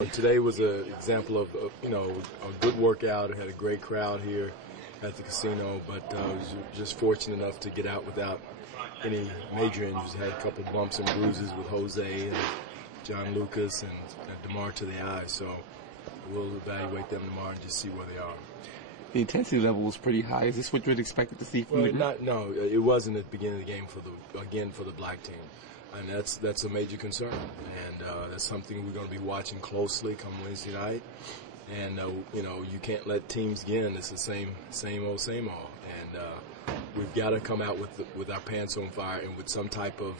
Today was an example of a good workout. I had a great crowd here at the casino, but I was just fortunate enough to get out without any major injuries. I had a couple bumps and bruises with Jose and John Lucas and DeMar to the eye, so we'll evaluate them tomorrow and just see where they are. The intensity level was pretty high. Is this what you would expect to see from the group? No, it wasn't at the beginning of the game for the black team. And that's a major concern, and that's something we're going to be watching closely come Wednesday night. And you can't let teams get in. It's the same old. And we've got to come out with our pants on fire and with some type of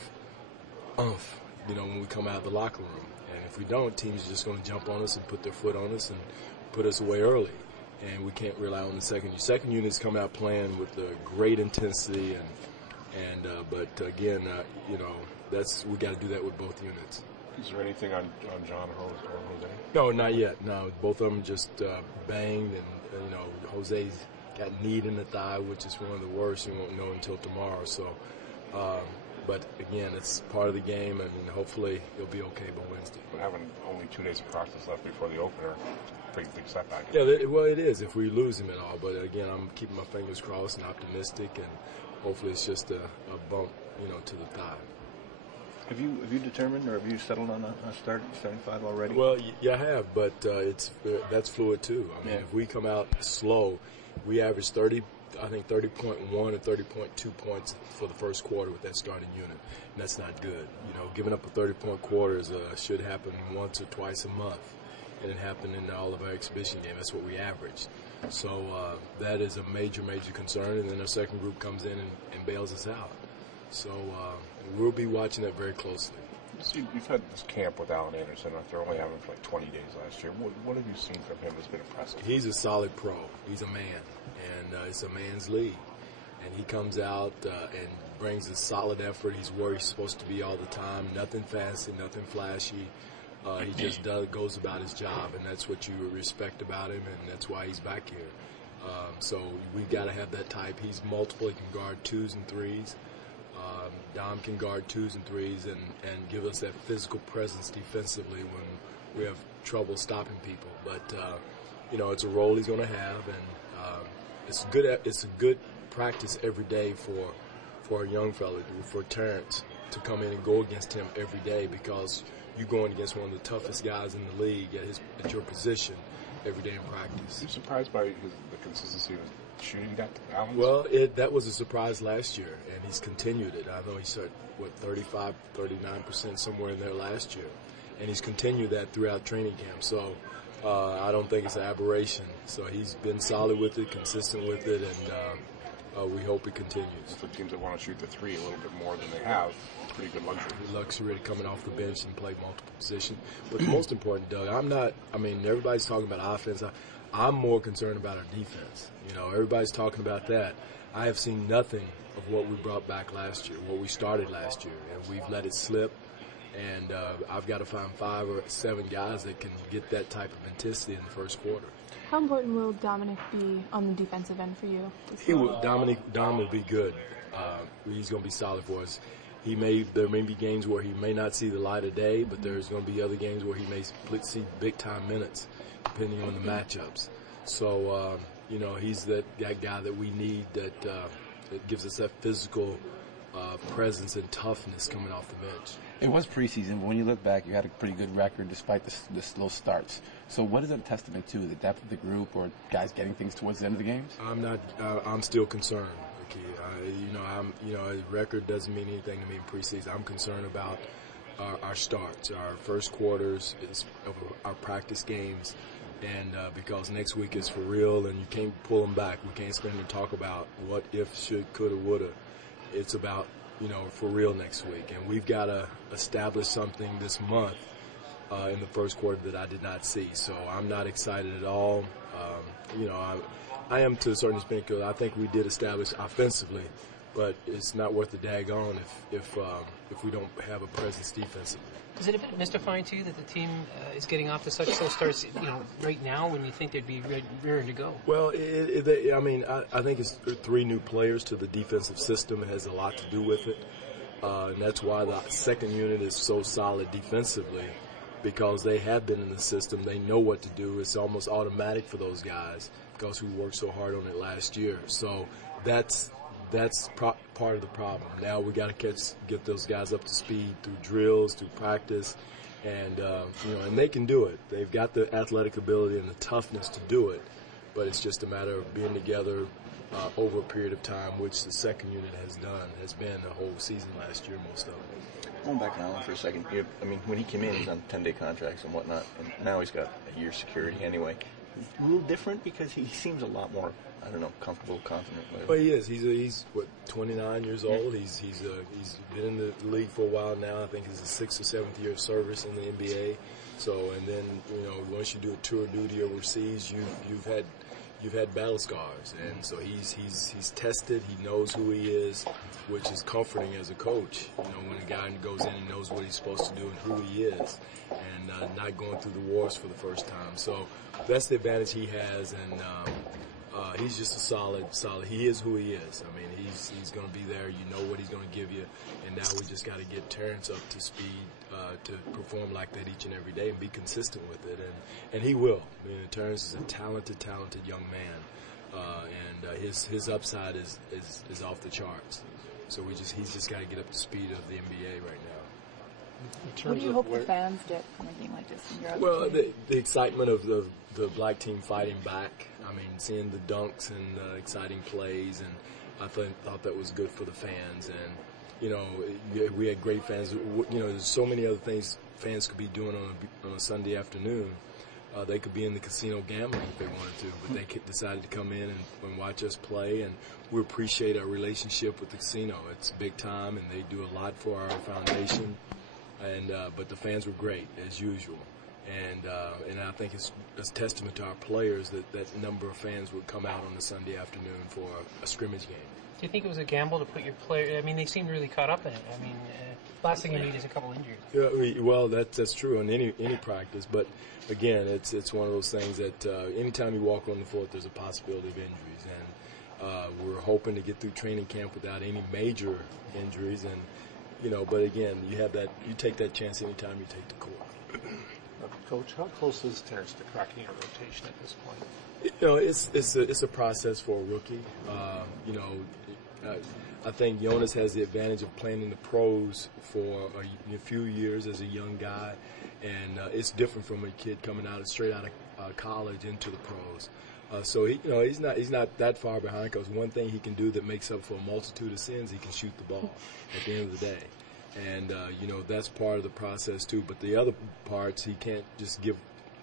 oomph, when we come out of the locker room. And if we don't, teams are just going to jump on us and put their foot on us and put us away early. And we can't rely on the second unit. Second unit's come out playing with great intensity but again, we got to do that with both units. Is there anything on John or Jose? No, not yet. No, both of them just banged, and Jose's got knee in the thigh, which is one of the worst. You won't know until tomorrow. So, but again, it's part of the game, and hopefully it'll be okay by Wednesday. But having only 2 days of practice left before the opener, pretty big setback. Yeah, well, it is if we lose him at all. But again, I'm keeping my fingers crossed and optimistic, and hopefully it's just a bump, to the thigh. Have you determined, or have you settled on a start at 75 already? Well, yeah, I have, but that's fluid too. I mean, if we come out slow, we average 30.1 or 30.2 points for the first quarter with that starting unit, and that's not good. Giving up a 30-point quarter should happen once or twice a month, and it happened in all of our exhibition games. That's what we average. So that is a major concern, and then our second group comes in and bails us out. So we'll be watching that very closely. See, you've had this camp with Alan Anderson after only having for like 20 days last year. What have you seen from him that's been impressive? He's a solid pro. He's a man, and it's a man's league. And he comes out and brings a solid effort. He's where he's supposed to be all the time. Nothing fancy, nothing flashy. He just goes about his job, and that's what you respect about him, and that's why he's back here. So we got to have that type. He's multiple. He can guard 2s and 3s. Dom can guard 2s and 3s and give us that physical presence defensively when we have trouble stopping people. But it's a role he's going to have, and it's a good practice every day for a young fella, for Terrence, to come in and go against him every day, because you're going against one of the toughest guys in the league at your position every day in practice. Are you surprised by the consistency of shooting that balance? Well, that was a surprise last year, and he's continued it. I know he shot, 35, 39% somewhere in there last year, and he's continued that throughout training camp. So I don't think it's an aberration. So he's been solid with it, consistent with it, and we hope it continues. For teams that want to shoot the 3 a little bit more than they have, it's pretty good luxury. Luxury to coming off the bench and play multiple positions. But the most important, Doug, everybody's talking about offense. I'm more concerned about our defense. Everybody's talking about that. I have seen nothing of what we brought back last year, what we started last year, and we've let it slip. And I've got to find 5 or 7 guys that can get that type of intensity in the first quarter. How important will Dominic be on the defensive end for you? Dom will be good. He's going to be solid for us. There may be games where he may not see the light of day, but there's going to be other games where he may see big-time minutes, depending on the matchups. So, he's that guy that we need that gives us that physical presence and toughness coming off the bench. It was preseason, but when you look back, you had a pretty good record despite the slow starts. So what is that a testament to? The depth of the group, or guys getting things towards the end of the games? I'm still concerned. A record doesn't mean anything to me in preseason. I'm concerned about our starts, our first quarters, of our practice games, and because next week is for real, and you can't pull them back. We can't spend and talk about what if, should, coulda, woulda. It's about for real next week, and we've got to establish something this month in the first quarter that I did not see. So I'm not excited at all. I am to a certain extent, because I think we did establish offensively, but it's not worth the daggone if we don't have a presence defensively. Is it a bit mystifying to you that the team is getting off to such slow starts, right now when you think they'd be ready to go? Well, I think it's 3 new players to the defensive system. It has a lot to do with it, and that's why the second unit is so solid defensively. because they have been in the system. They know what to do. It's almost automatic for those guys because we worked so hard on it last year. So that's part of the problem. Now we got to get those guys up to speed through drills, through practice, and and they can do it. They've got the athletic ability and the toughness to do it, but it's just a matter of being together over a period of time, which the second unit has been the whole season last year, most of it. Going back to Allen for a second, when he came in, he's on 10-day contracts and whatnot, and now he's got a year's security anyway. A little different because he seems a lot more, I don't know, comfortable, confident. Well, he is. He's 29 years old. He's been in the league for a while now. I think it's his 6th or 7th year of service in the NBA. So, and then once you do a tour duty overseas, you've had battle scars, and so he's tested. He knows who he is, which is comforting as a coach. When a guy goes in and knows what he's supposed to do and who he is, and not going through the wars for the first time. So that's the advantage he has, and he's just a solid. He is who he is. I mean, he's going to be there. You know what he's going to give you, and now we just got to get Terrence up to speed to perform like that each and every day and be consistent with it, and he will. I mean, Terrence is a talented young man, and his upside is off the charts. So he's just got to get up to speed of the NBA right now. What do you hope the fans get from a game like this? Well, the excitement of the black team fighting back. I mean, seeing the dunks and exciting plays, and I thought that was good for the fans. And we had great fans. There's so many other things fans could be doing on a Sunday afternoon. They could be in the casino gambling if they wanted to, but they decided to come in and watch us play, and we appreciate our relationship with the casino. It's big time, and they do a lot for our foundation. And but the fans were great as usual, and I think it's testament to our players that number of fans would come out on a Sunday afternoon for a scrimmage game. Do you think it was a gamble to put your player? I mean, they seemed really caught up in it. I mean, last thing you need is a couple injuries. Yeah, well, that's true in any practice, but again, it's one of those things that anytime you walk on the floor, there's a possibility of injuries, and we're hoping to get through training camp without any major injuries, and but again, you take that chance anytime you take the court. Coach, how close is Terrence to cracking a rotation at this point? It's a process for a rookie. I think Jonas has the advantage of playing in the pros for a few years as a young guy, and it's different from a kid coming straight out of college into the pros. So he's not that far behind, because one thing he can do that makes up for a multitude of sins, he can shoot the ball at the end of the day, and that's part of the process too. But the other parts, he can't just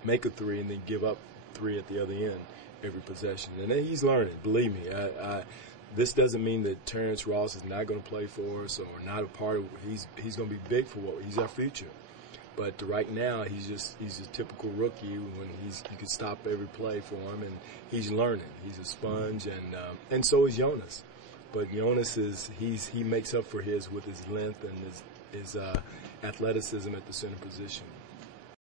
make a three and then give up three at the other end every possession, and then he's learning. Believe me, this doesn't mean that Terrence Ross is not going to play for us or not a part of. He's going to be big for he's our future. But right now, he's a typical rookie when you can stop every play for him, and he's learning. He's a sponge, and so is Jonas. But Jonas he makes up for his with his length and his athleticism at the center position.